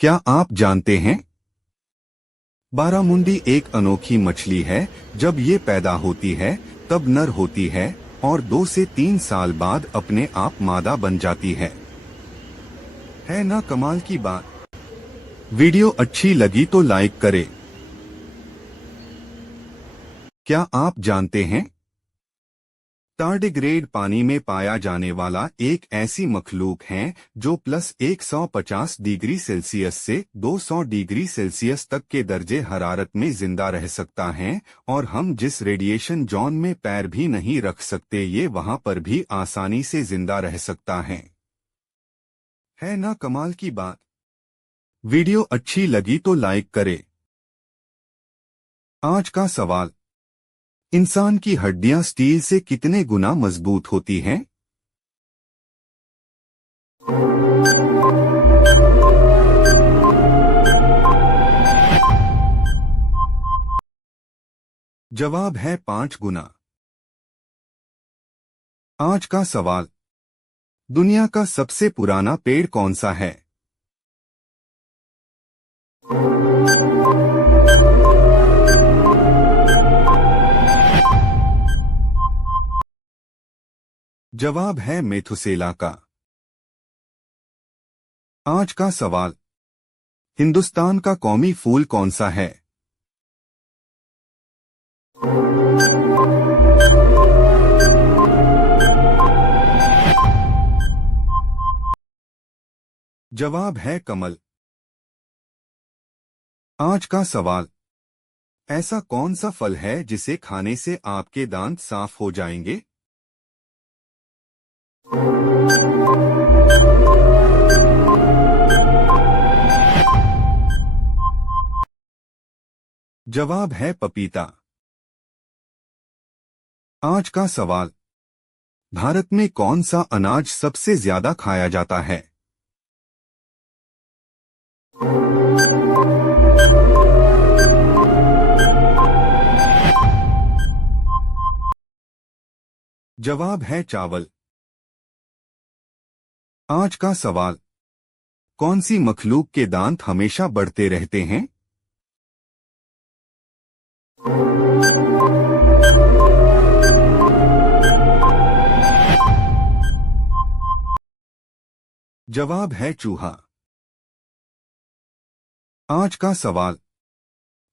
क्या आप जानते हैं बारामुंडी एक अनोखी मछली है। जब ये पैदा होती है तब नर होती है और 2 से 3 साल बाद अपने आप मादा बन जाती है ना कमाल की बात। वीडियो अच्छी लगी तो लाइक करें। क्या आप जानते हैं टार्डिग्रेड पानी में पाया जाने वाला एक ऐसी मखलूक है जो +150 डिग्री सेल्सियस से 200 डिग्री सेल्सियस तक के दर्जे हरारत में जिंदा रह सकता है और हम जिस रेडिएशन जोन में पैर भी नहीं रख सकते ये वहां पर भी आसानी से जिंदा रह सकता है ना कमाल की बात। वीडियो अच्छी लगी तो लाइक करें। आज का सवाल, इंसान की हड्डियां स्टील से कितने गुना मजबूत होती हैं? जवाब है 5 गुना। आज का सवाल, दुनिया का सबसे पुराना पेड़ कौन सा है? जवाब है मेथुसेला का। आज का सवाल, हिंदुस्तान का कौमी फूल कौन सा है? जवाब है कमल। आज का सवाल, ऐसा कौन सा फल है जिसे खाने से आपके दांत साफ हो जाएंगे? जवाब है पपीता। आज का सवाल, भारत में कौन सा अनाज सबसे ज्यादा खाया जाता है? जवाब है चावल। आज का सवाल, कौन सी मखलूक के दांत हमेशा बढ़ते रहते हैं? जवाब है चूहा। आज का सवाल,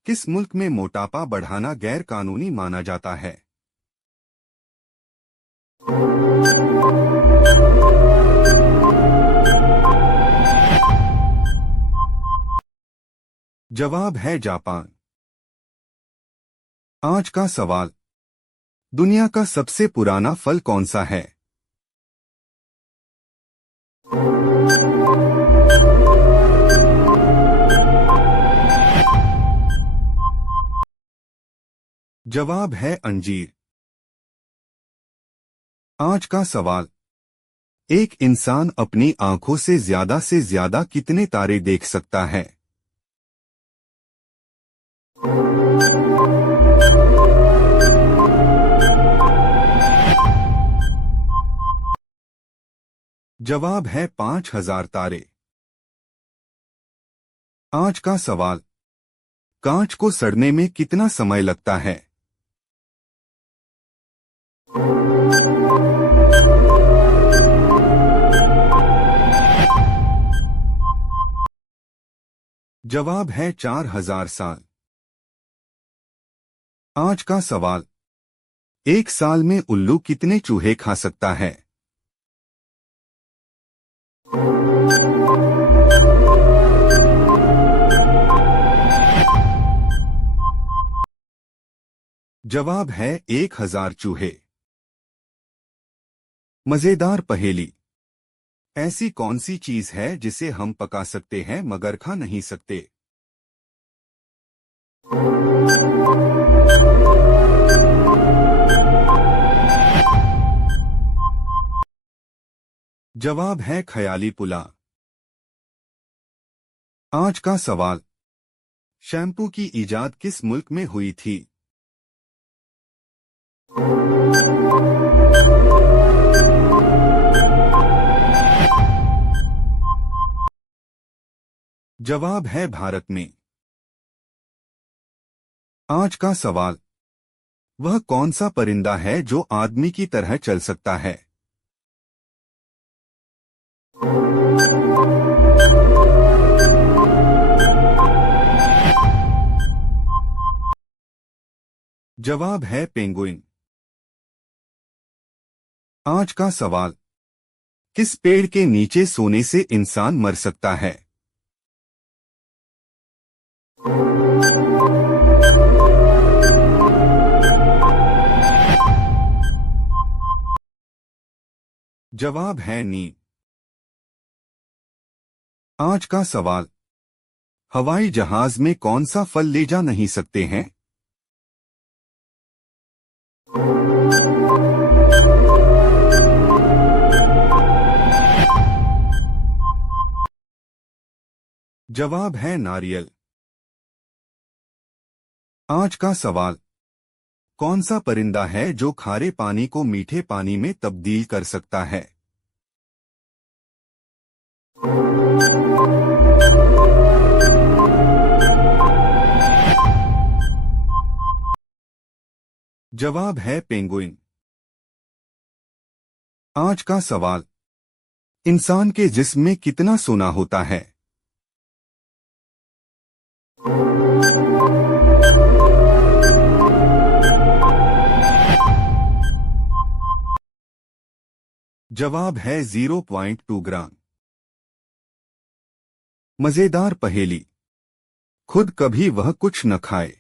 किस मुल्क में मोटापा बढ़ाना गैर कानूनी माना जाता है? जवाब है जापान। आज का सवाल, दुनिया का सबसे पुराना फल कौन सा है? जवाब है अंजीर। आज का सवाल, एक इंसान अपनी आंखों से ज्यादा कितने तारे देख सकता है? जवाब है 5000 तारे। आज का सवाल, कांच को सड़ने में कितना समय लगता है? जवाब है 4000 साल। आज का सवाल, एक साल में उल्लू कितने चूहे खा सकता है? जवाब है 1000 चूहे। मजेदार पहेली, ऐसी कौन सी चीज है जिसे हम पका सकते हैं मगर खा नहीं सकते? जवाब है ख्याली पुला। आज का सवाल, शैम्पू की इजाद किस मुल्क में हुई थी? जवाब है भारत में। आज का सवाल, वह कौन सा परिंदा है जो आदमी की तरह चल सकता है? जवाब है पेंगुइन। आज का सवाल, किस पेड़ के नीचे सोने से इंसान मर सकता है? जवाब है नीम। आज का सवाल, हवाई जहाज में कौन सा फल ले जा नहीं सकते हैं? जवाब है नारियल। आज का सवाल, कौन सा परिंदा है जो खारे पानी को मीठे पानी में तब्दील कर सकता है? जवाब है पेंगुइन। आज का सवाल, इंसान के जिस्म में कितना सोना होता है? जवाब है 0.2 ग्राम। मजेदार पहेली, खुद कभी वह कुछ न खाए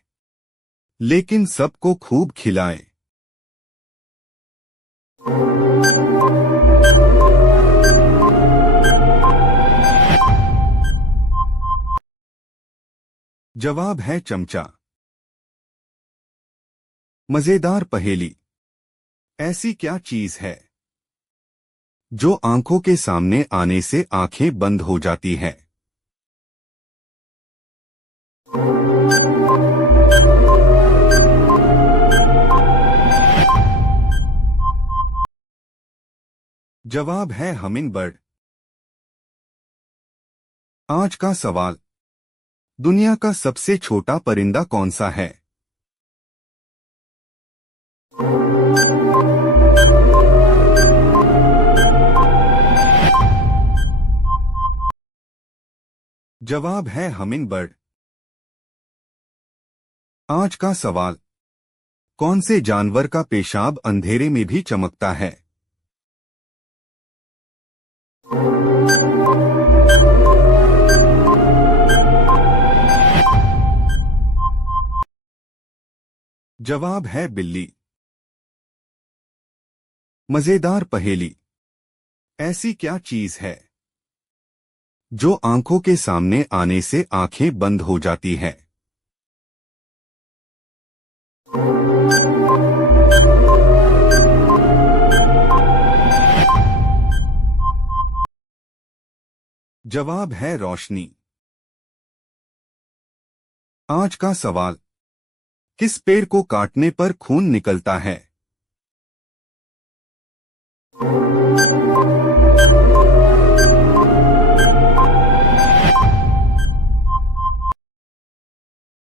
लेकिन सबको खूब खिलाए। जवाब है चमचा। मजेदार पहेली, ऐसी क्या चीज है जो आंखों के सामने आने से आंखें बंद हो जाती है? जवाब है हमिंगबर्ड। आज का सवाल, दुनिया का सबसे छोटा परिंदा कौन सा है? जवाब है हमिंगबर्ड। आज का सवाल, कौन से जानवर का पेशाब अंधेरे में भी चमकता है? जवाब है बिल्ली। मजेदार पहेली, ऐसी क्या चीज है जो आंखों के सामने आने से आंखें बंद हो जाती है? जवाब है रोशनी। आज का सवाल, किस पेड़ को काटने पर खून निकलता है?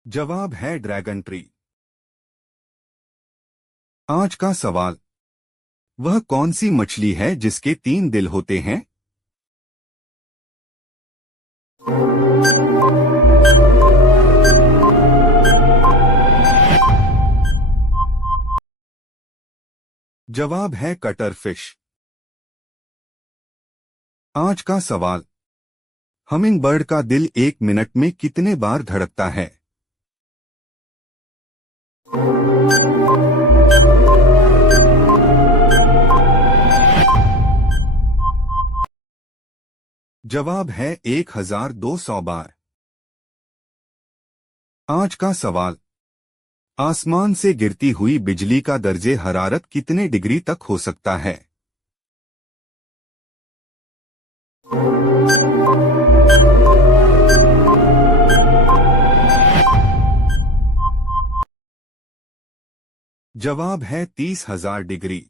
जवाब है ड्रैगन ट्री। आज का सवाल, वह कौन सी मछली है जिसके 3 दिल होते हैं? जवाब है कटर फिश। आज का सवाल, हमिंगबर्ड का दिल 1 मिनट में कितने बार धड़कता है? जवाब है 1200 बार। आज का सवाल, आसमान से गिरती हुई बिजली का दर्जे हरारत कितने डिग्री तक हो सकता है? जवाब है 30,000 डिग्री।